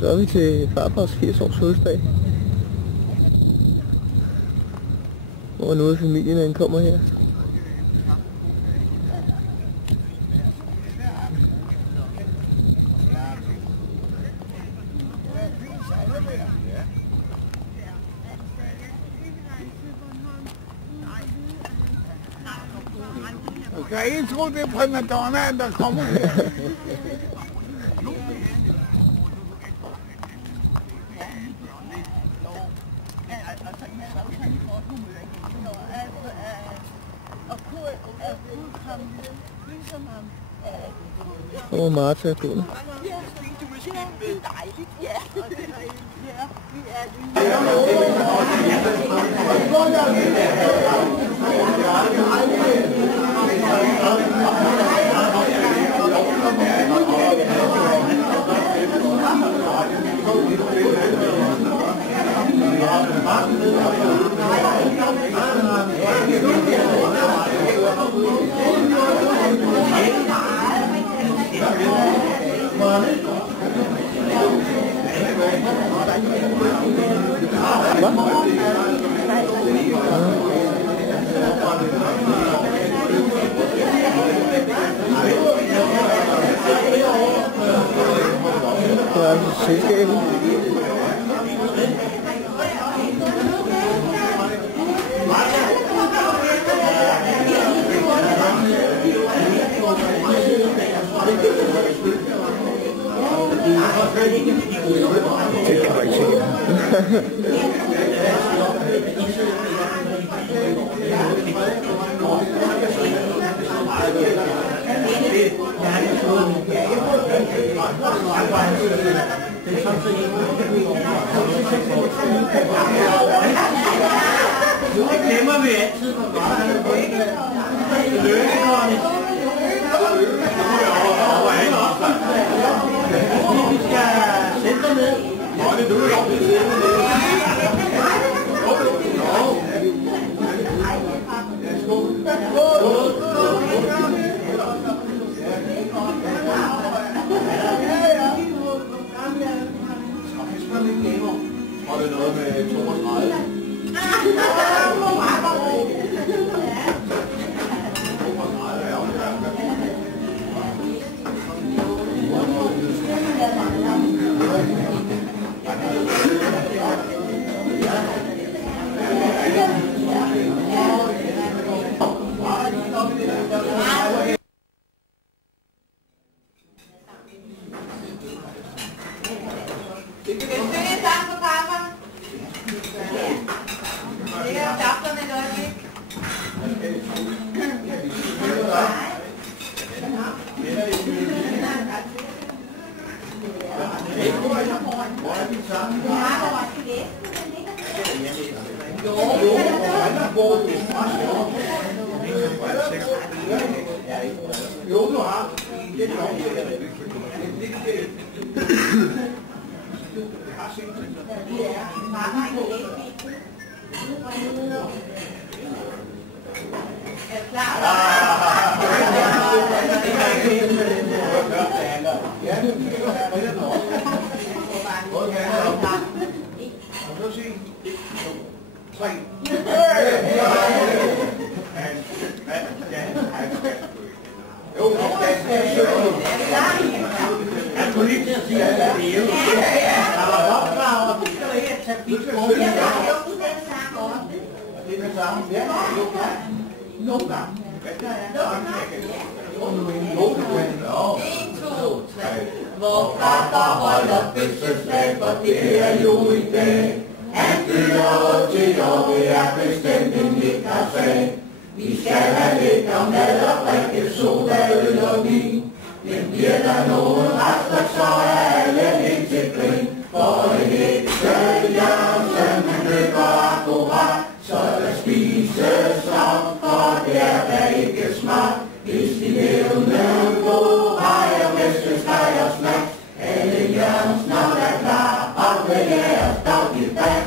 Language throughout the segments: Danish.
Så er vi til farfars 80 års fødselsdag. Hvor noget af familien ankommer her. Kan I tro, det er primadonnaen, der kommer her? Og Martha gående. Det er altså selskabet. Det kan man ikke se. Det glemmer vi altid. Lønekårene. Vi skal sætte dig ned. Og det er noget med 32. Jo, du har. Hvor farfar holder fødselsdag, for det er jo i dag. Han fylder 80 år, det er bestemt en middagsag. Vi skal have lidt om mad og drikke soda, øl og vin. Men bliver der nogen rester, så er alle lidt til grin. For en ægte Jørgensen, man løber akkurat, så der spises op, for det er da ikke smart. Hvis de levende gode rejer, væskesteg og snacks, alle Jørgens når er klar, og det er dagligt bag.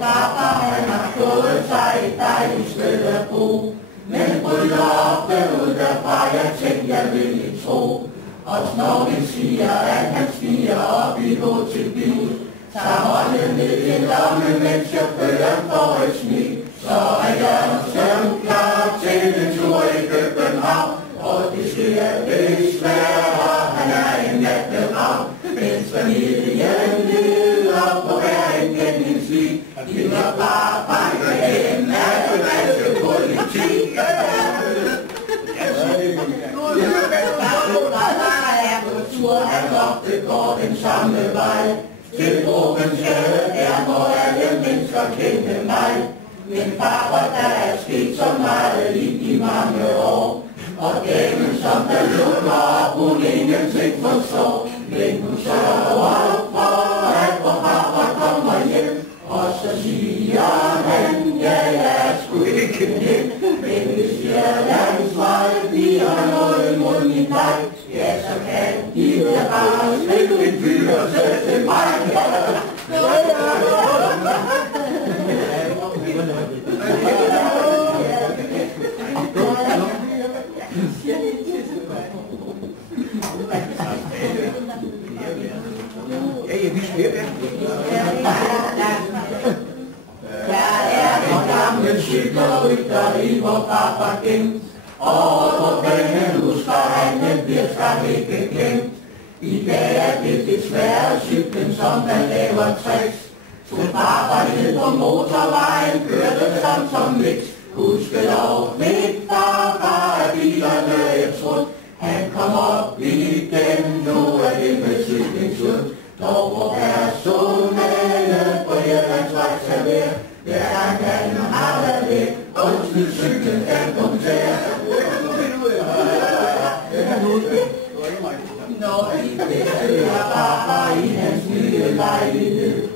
Farfar han har fået sig et dejligt sted at bo, men bryder op derud derfra, jeg tænkte jeg vil ikke tro. Og når vi siger, at han stiger op i hotelbil, tager hånden ned i lommen, mens chaufføren får et smil. Så er jeg søvnklar til en tur i København, og det sker desværre, han er en natteravn. Mens familien lider på hver en kendingslig, de må bare banke hjem af det danske politi. Er på tur, han ofte går den samme vej. Til Brogens Gade, der må alle mennesker kende mig. Men far, der er sket så meget i mange år. Og damen, som der lukker op, hun ingenting forstår. Men hun sørger for, at vor far kommer hjem. Og så siger han, ja, jeg er sgu ikke nem. Men hvis Sjællandsvej bliver noget mod min vej, ja, så kan de da bare slippe en fyr og sætte mig. Cykelrytter i vor far gemt, og på banen husker han, den bliver skam ikke glemt. I dag er det desværre cyklen, som man laver tricks. Tog bare ned på motorvejen, kørte som mix. Gudskelov fik far af bilerne et rundt. Han kom op igen, nu er det med cykling slut. Dog hvor personale på Jyllandsvej serverer, hver gang han har været væk, undskyld cyklen kan komme til. Når de besøger far i hans nye lejlighed,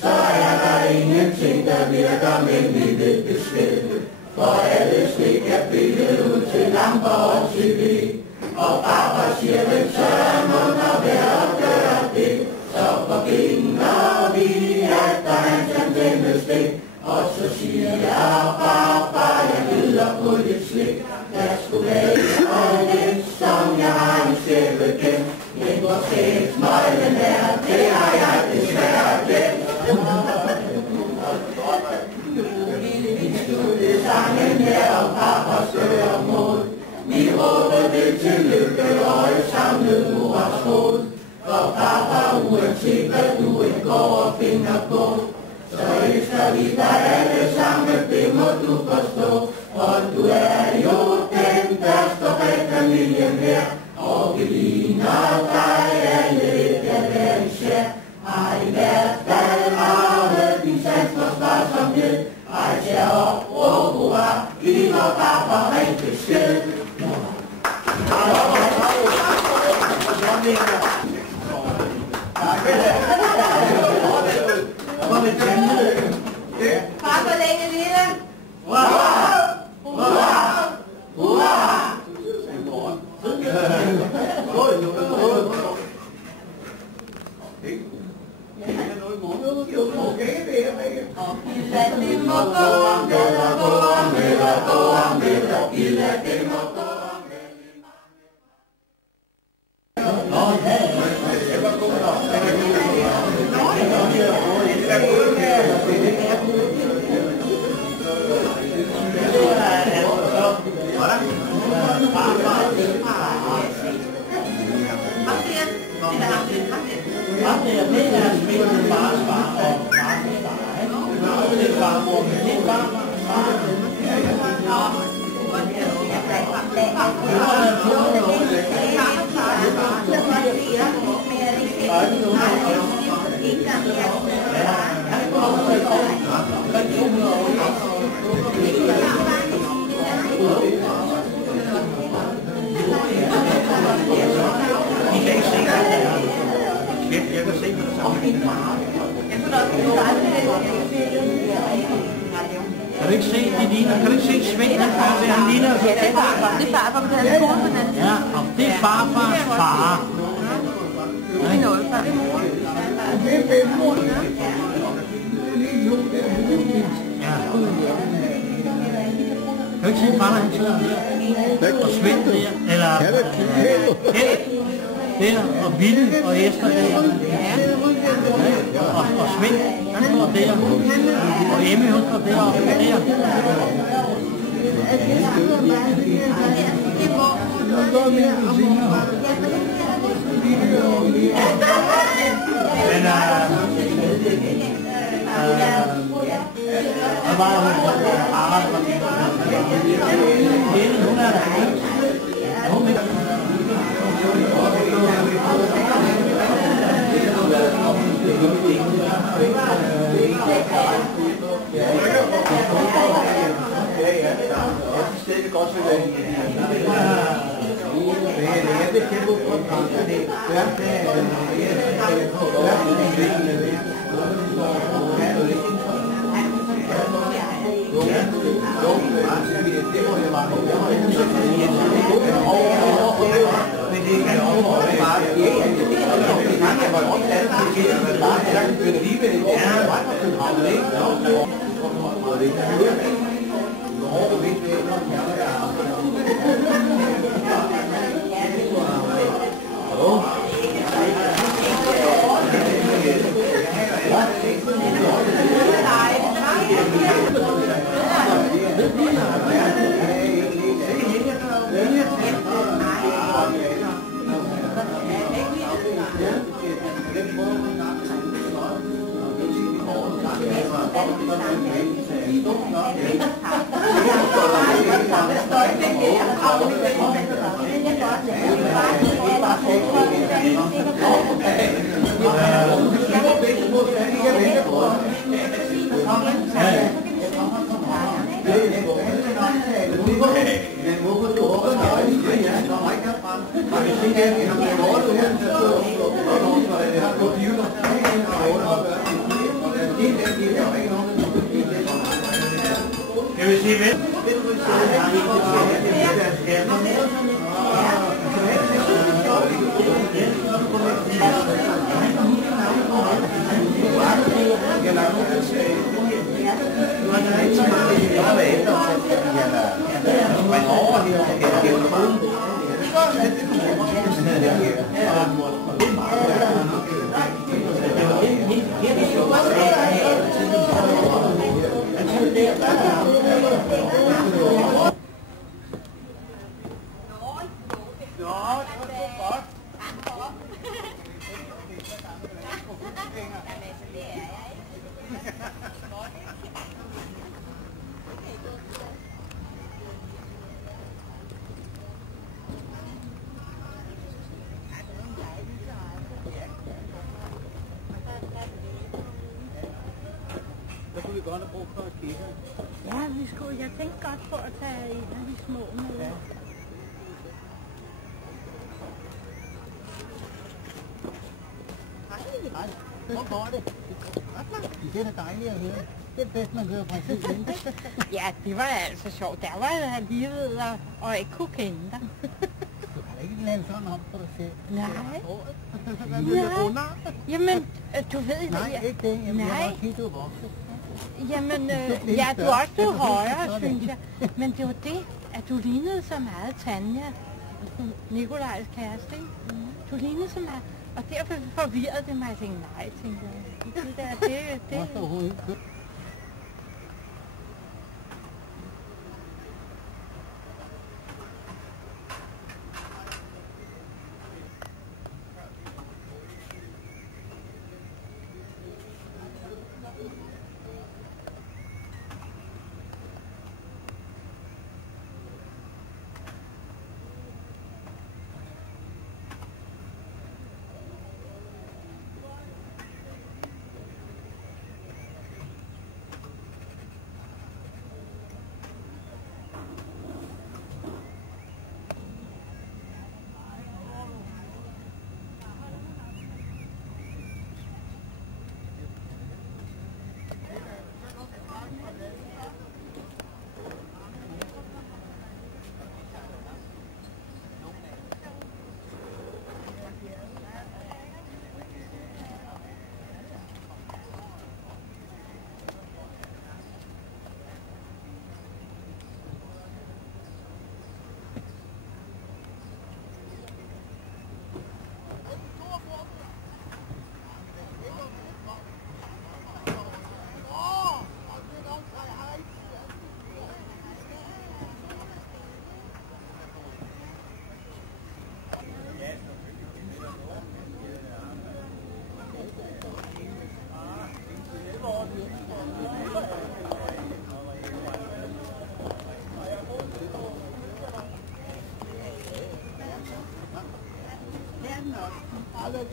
så er der ingenting, der virker, men vi ved besked. For alle stik er billedet ud til lamper og tv. Og far siger, vel Søren under hver og gør det. Så forbinder vi, at der er en antenne-stik. Og så siger jeg, far, jeg lyder på dit slik. Jeg skulle være lidt, som jeg har en sjæle gennem. Men hvor skæbsnøglen er, det har jeg desværre glemt. Vi sluttede sangen her, og papa skør mod. Vi råber det til lykke, og et samlet mors hoved. For papa, uanset hvad du ikke går og finder på, så elsker vi dig alle sammen, det må du forstå. For du er jo den, der står bag familien her, og vi ligner dig alle et af hver især. Har i hvert fald arvet din sans for sparsomhed. Rejs jer op, råb hurra, giv vor papa rent besked. Far, hvor længe lille? Hurra! Hurra! Hurra! Og lad det må gå om det, og gå om det, og gå om det, og lad det må gå om det. Kan du ikke se, de ligner? Kan du ikke se Svend? Han ligner... Det er farfar, på den skole på den. Ja, og det er farfars far. Det er noget for det mor. Ja. Kan du ikke se far, han sidder der? Og Svend der? Eller... Kjeld. der, og Ville og Esther der. Og Svend, han står der. Og Emmy, hun står der. Men der var hun hun er Jeg vil sige, vel? Ja, vi skulle. Jeg tænkte godt på at tage en af de små med. Ja. Nej, hvor går det? Det er da dejligt at høre. Det er bedst, man hører præcis ind. Ja, det var altså sjovt. Der var jeg lige ved og ikke kunne kende dig. Du kan da ikke lave sådan om på dig selv. Nej. Hvad vil du under? Jamen, du ved ikke. Nej, ikke det. Jamen, jeg har også sige, du er vokset. Jamen, ja, du er også blevet højere, synes jeg. Men det var det, at du lignede så meget Tanja, Nikolajs kæreste, ikke? Du lignede så meget, og derfor forvirrede det mig. Jeg tænkte, nej, tænkte jeg. Det der, det. Hvorfor overhovedet ikke? Der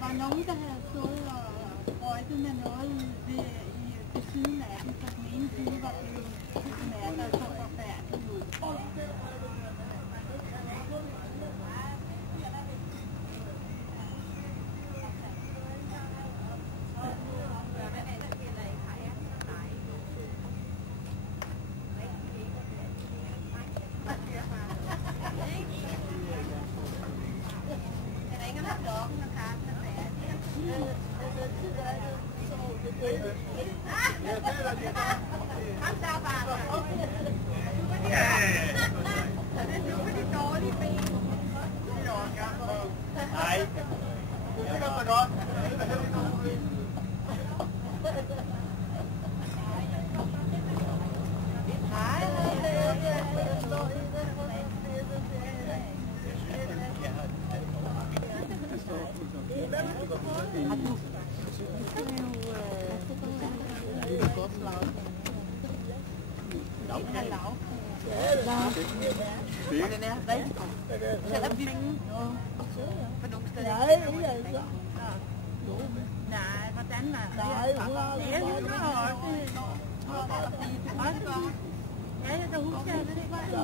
var nogen, der havde stået og røgtet med noget ved siden af den, så den ene side var blevet smadret så forfærdeligt ud. Den er rigtig god. Selvom vi på nogle steder ikke nej, hvordan var det? Jeg husker også. Ja, jeg kan huske, at det var en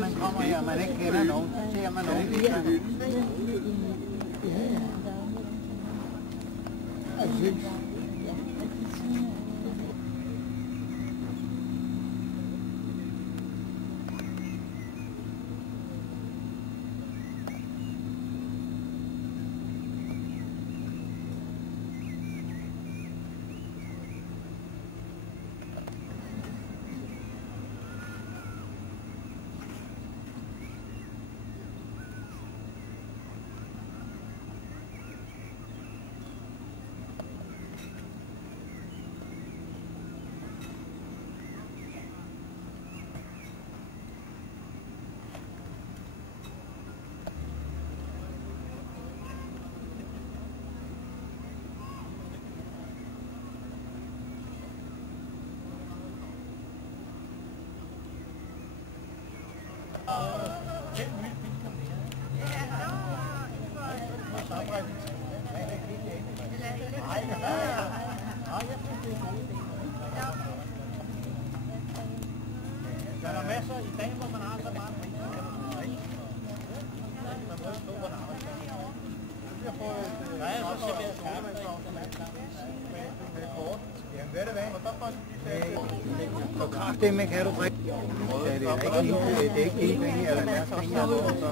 man kommer her, man ikke kender nogen, så ser man nogen. Der er masser i dag, hvor man har så meget pris. Man må stå på navnet. Nej, så skal vi have kaffe med kort. Jamen ved du hvad? Så kraftedeme kan du drikke. Det er ikke dine penge, eller deres penge, jeg får, så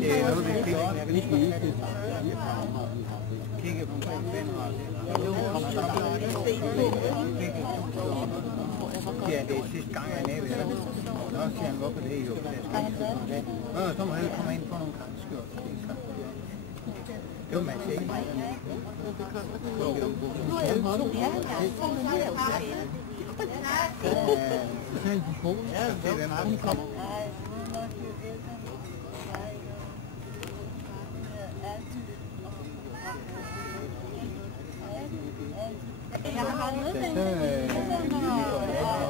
det er noget, vi fik. Jeg kan lige spise det. Kigge på den og ja, det er sidste gang, jeg er nede ved dig. Nå, siger han, hvorfor det er jo, det skal ikke sådan det. Så må han komme ind på nogle kransskjorter. Det var man ikke. Jeg har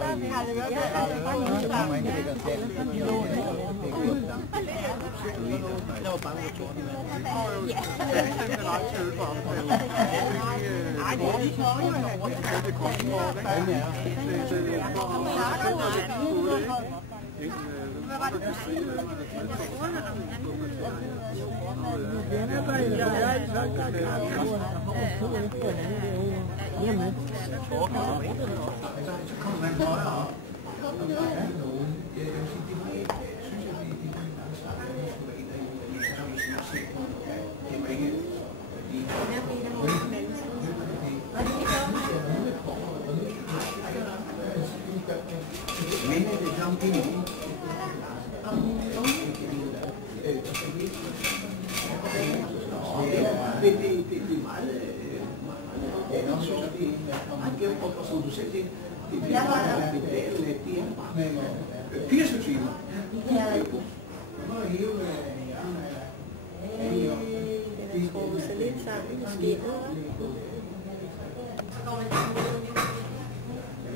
været med kommer ind og ligger selv. Jeg var bange for torden. Ja. Nej, det er ikke Så kommer man højere op. Og der er nogen, jeg vil sige, de har ikke, synes jeg, de har en lang snak, der skulle være en af de, så har vi sådan set på, at det var ikke, fordi, men det er samme ting. Det er meget, det er nok synes jeg, det er meget gennem, og som du selv siger, det bliver bare pedalen, at det er bare 80 timer. Nu er hele Den er trukket sig lidt sammen i skinnet.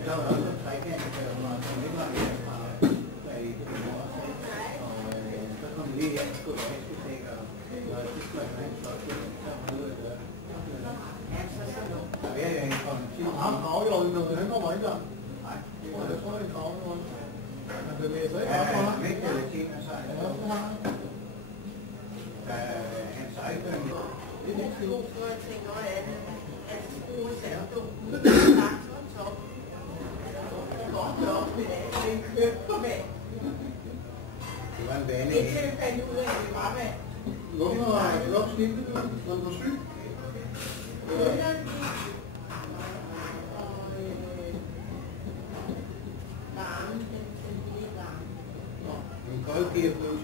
der var også en trækant, der var lidt langt herfra, og så kom vi lige her, og skulle og det skulle være en flot, så var noget at gøre. Så er jeg en kommentar. Ham kravler noget, han kommer ikke der. Nej, jeg tror, det er kravler noget. Han bevæger sig ikke op for ham. Han vægter lidt ting, og så er han sejler. Det er ikke god for, at tænke over at skrue særligt. Lagt på top. Godt op med det. Det er købt på vand. Det var en vane. Det kan vi finde ud af, det var vand. Hvorfor er det nok skiftet, når man var syg? En kold gearbløs.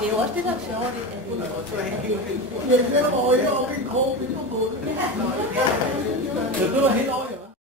Det er jo også det, der er sjovt. Jeg er over i år.